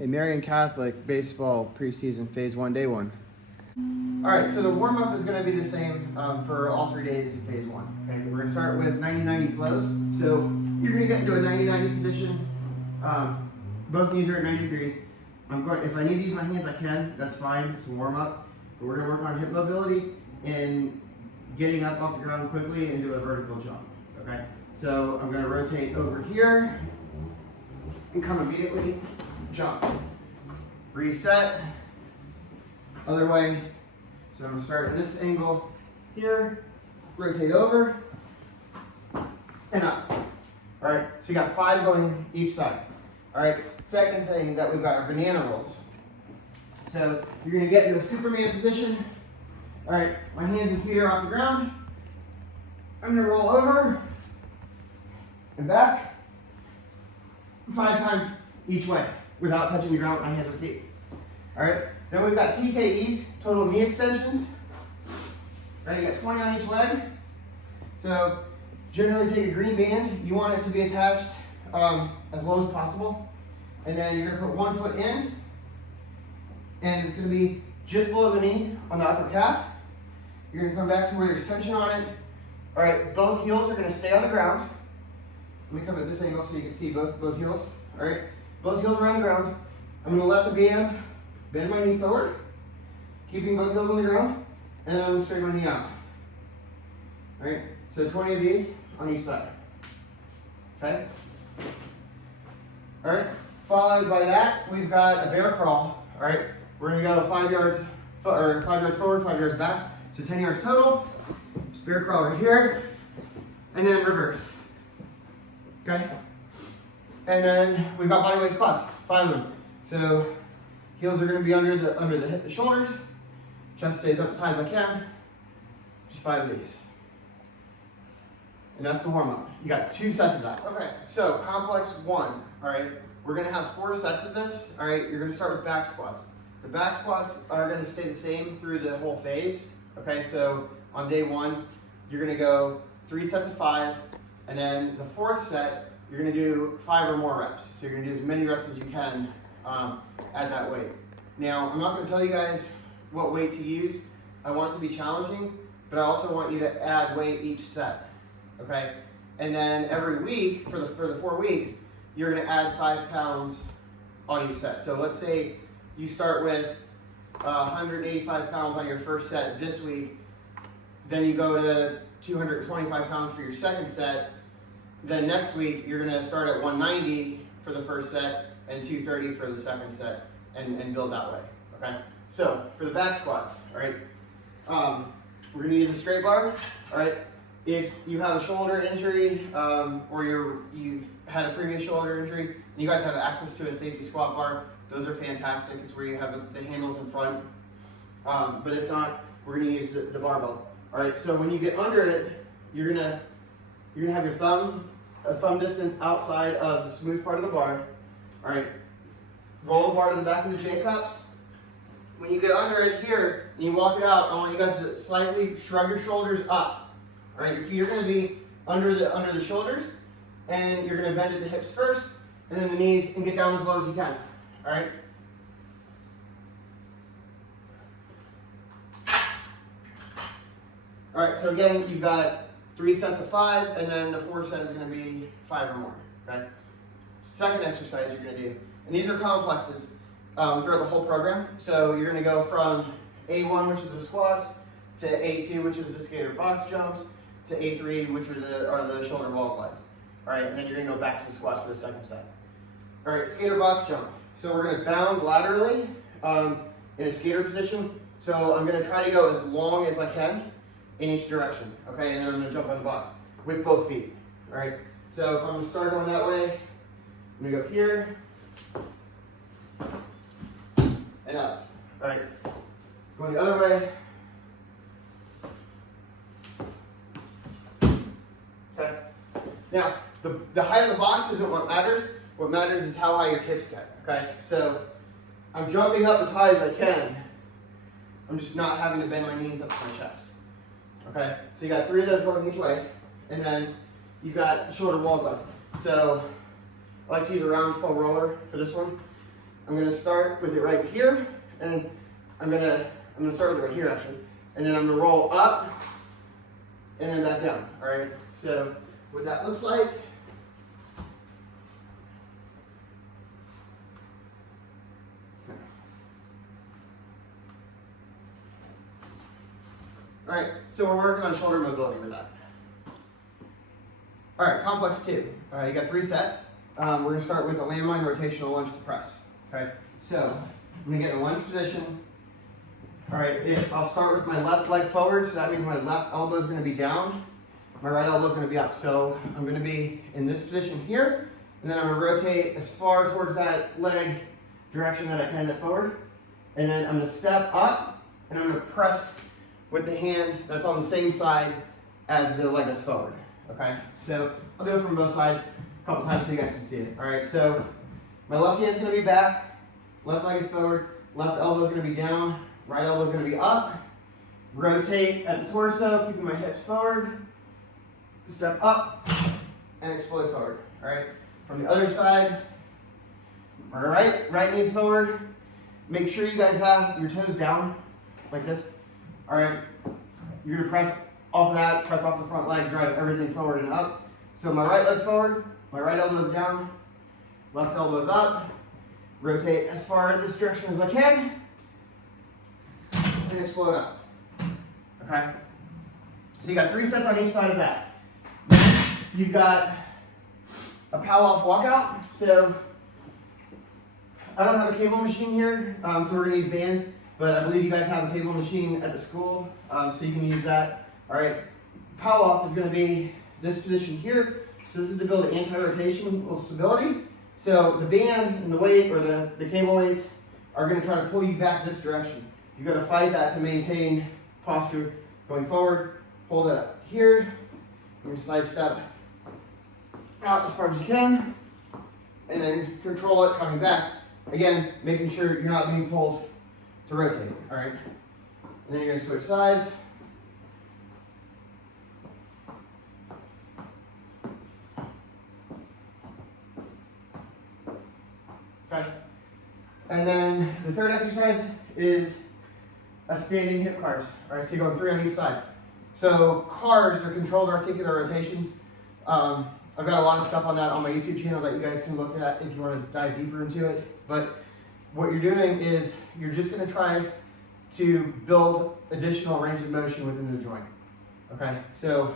Hey, Marian Catholic baseball preseason phase 1, day 1. All right, so the warm-up is going to be the same for all 3 days of phase 1. Okay, we're going to start with 90-90 flows. So you're going to get into a 90-90 position. Both knees are at 90 degrees. If I need to use my hands, I can. That's fine. It's a warm-up. But we're going to work on hip mobility and getting up off the ground quickly and do a vertical jump. Okay, so I'm going to rotate over here and come immediately jump. Reset. Other way. So I'm going to start at this angle here, rotate over, and up. All right, so you got 5 going each side. All right, second thing that we've got are banana rolls. So you're going to get into a Superman position. All right, my hands and feet are off the ground. I'm going to roll over and back 5 times each way without touching the ground with my hands or feet. All right, then we've got TKEs, total knee extensions. All right, you got 20 on each leg. So generally take a green band. You want it to be attached as low as possible. And then you're going to put 1 foot in, and it's going to be just below the knee on the upper calf. You're going to come back to where there's tension on it. All right, both heels are going to stay on the ground. Let me come at this angle so you can see both heels. All right, both heels are on the ground. I'm going to let the band bend my knee forward, keeping both heels on the ground, and then I'm going to straighten my knee out. All right, so 20 of these on each side. Okay? All right, followed by that, we've got a bear crawl. All right, we're going to go 5 yards, 5 yards forward, 5 yards back, so 10 yards total. Just bear crawl right here, and then reverse. Okay? And then we've got bodyweight squats, 5 of them. So heels are going to be under the shoulders. Chest stays up as high as I can. Just 5 of these. And that's the warm-up. You got 2 sets of that. Okay, so complex 1. All right, we're going to have 4 sets of this. All right, you're going to start with back squats. The back squats are going to stay the same through the whole phase. Okay, so on day 1, you're going to go 3 sets of 5. And then the 4th set, you're going to do 5 or more reps. So you're going to do as many reps as you can at that weight. Now, I'm not going to tell you guys what weight to use. I want it to be challenging, but I also want you to add weight each set, okay? And then every week, for the 4 weeks, you're going to add 5 pounds on each set. So let's say you start with 185 pounds on your first set this week, then you go to 225 pounds for your second set. Then next week, you're going to start at 190 for the first set and 230 for the second set and build that way, okay? So for the back squats, all right, we're going to use a straight bar, all right? If you have a shoulder injury or you've had a previous shoulder injury and you guys have access to a safety squat bar, those are fantastic. It's where you have the handles in front. But if not, we're going to use the barbell. All right, so when you get under it, you're gonna have your thumb distance outside of the smooth part of the bar. All right, roll the bar to the back of the J-cups. When you get under it here and you walk it out, I want you guys to slightly shrug your shoulders up. All right, your feet are going to be under the shoulders, and you're going to bend at the hips first, and then the knees, and get down as low as you can. All right. All right, so again, you've got 3 sets of 5, and then the 4th set is going to be 5 or more, okay? Second exercise you're going to do, and these are complexes throughout the whole program. So you're going to go from A1, which is the squats, to A2, which is the skater box jumps, to A3, which are the shoulder wall glides. All right, and then you're going to go back to the squats for the second set. All right, skater box jump. So we're going to bound laterally in a skater position. So I'm going to try to go as long as I can in each direction, okay? And then I'm going to jump on the box with both feet, all right? So if I'm going to start going that way, I'm going to go here and up, all right? Going the other way. Okay. Now, the height of the box isn't what matters. What matters is how high your hips get, okay? So I'm jumping up as high as I can. I'm just not having to bend my knees up to my chest. Okay, so you got 3 of those going each way, and then you've got shoulder wall glides. So I like to use a round full roller for this one. I'm gonna start with it right here, and I'm gonna start with it right here actually, and then I'm gonna roll up and then back down. All right. So what that looks like. All right, so we're working on shoulder mobility with that. All right, complex 2. All right, you got 3 sets. We're gonna start with a landmine rotational lunge to press. Okay, so I'm gonna get in a lunge position. All right, I'll start with my left leg forward, so that means my left elbow is gonna be down, my right elbow is gonna be up. So I'm gonna be in this position here, and then I'm gonna rotate as far towards that leg direction that I can that's forward. And then I'm gonna step up, and I'm gonna press with the hand that's on the same side as the leg that's forward, okay? So I'll do it from both sides a couple times so you guys can see it. All right, so my left hand's gonna be back, left leg is forward, left elbow is gonna be down, right elbow is gonna be up, rotate at the torso, keeping my hips forward, step up, and explode forward, all right? From the other side, all right knee's forward. Make sure you guys have your toes down, like this. All right, you're gonna press off of that, press off the front leg, drive everything forward and up. So my right leg's forward, my right elbow's down, left elbow's up, rotate as far in this direction as I can, and explode up, okay? So you got 3 sets on each side of that. You've got a Pallof Walk Out. So I don't have a cable machine here, so we're gonna use bands. But I believe you guys have a cable machine at the school, so you can use that. All right, Pallof is gonna be this position here. So this is to build anti-rotational stability. So the band and the weight, or the cable weights, are gonna try to pull you back this direction. You gotta fight that to maintain posture going forward. Hold it up here, and side step out as far as you can, and then control it coming back. Again, making sure you're not being pulled to rotate, all right? And then you're gonna switch sides. Okay. And then the third exercise is a standing hip cars. All right, so you're going 3 on each side. So cars are controlled articular rotations. I've got a lot of stuff on that on my YouTube channel that you guys can look at if you want to dive deeper into it. But what you're doing is you're just going to try to build additional range of motion within the joint. Okay, so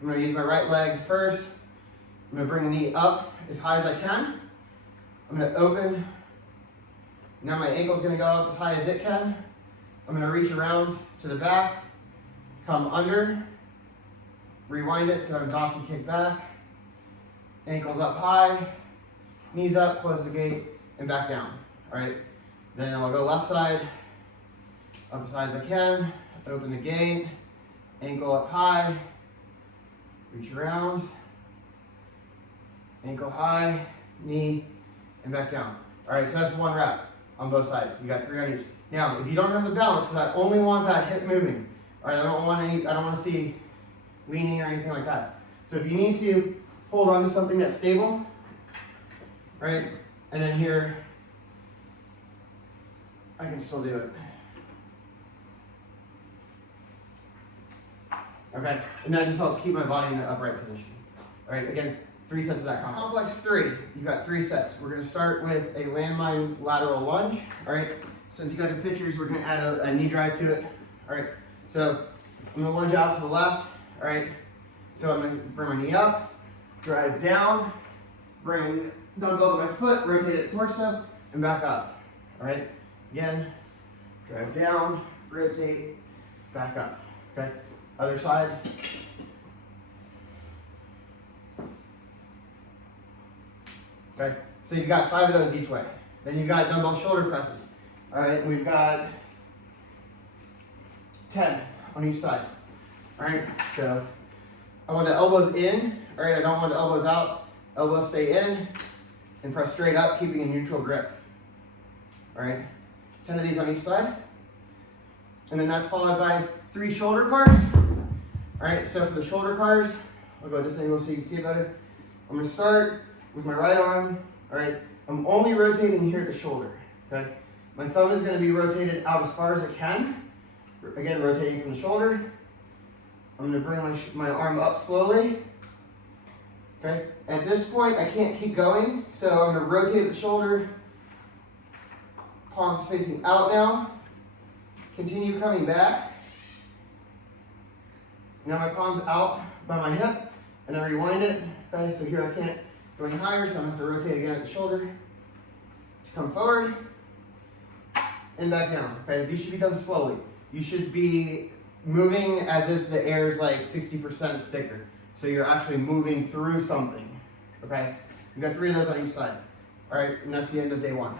I'm going to use my right leg first. I'm going to bring the knee up as high as I can. I'm going to open. Now my ankle's going to go up as high as it can. I'm going to reach around to the back, come under, rewind it so I'm donkey kick back. Ankles up high, knees up, close the gate, and back down. All right, then I'll go left side, up as high as I can, open the gate, ankle up high, reach around, ankle high, knee, and back down. All right, so that's 1 rep on both sides. You got 3 on each. Now, if you don't have the balance, because I only want that hip moving, all right, I don't want to see leaning or anything like that. So if you need to hold on to something that's stable, right, and then here, I can still do it. Okay, and that just helps keep my body in the upright position. All right, again, 3 sets of that complex 3. You've got 3 sets. We're going to start with a landmine lateral lunge. All right, since you guys are pitchers, we're going to add a knee drive to it. All right, so I'm going to lunge out to the left. All right, so I'm going to bring my knee up, drive down, bring dumbbell to my foot, rotate it torso, and back up. All right, again, drive down, rotate, back up. Okay, other side. Okay, so you've got 5 of those each way. Then you've got dumbbell shoulder presses. All right, we've got 10 on each side. All right, so I want the elbows in. All right, I don't want the elbows out. Elbows stay in, and press straight up, keeping a neutral grip. All right, 10 of these on each side. And then that's followed by 3 shoulder cars. All right, so for the shoulder cars, I'll go this angle so you can see it better. I'm gonna start with my right arm, all right, I'm only rotating here at the shoulder, okay? My thumb is gonna be rotated out as far as it can. Again, rotating from the shoulder. I'm gonna bring my arm up slowly, okay? At this point, I can't keep going, so I'm gonna rotate the shoulder, palms facing out now. Continue coming back. Now my palm's out by my hip, and I rewind it, okay? So here I can't go any higher, so I'm gonna have to rotate again at the shoulder to come forward and back down, okay? These should be done slowly. You should be moving as if the air is like 60% thicker. So you're actually moving through something, okay? We've got 3 of those on each side. All right, and that's the end of day 1.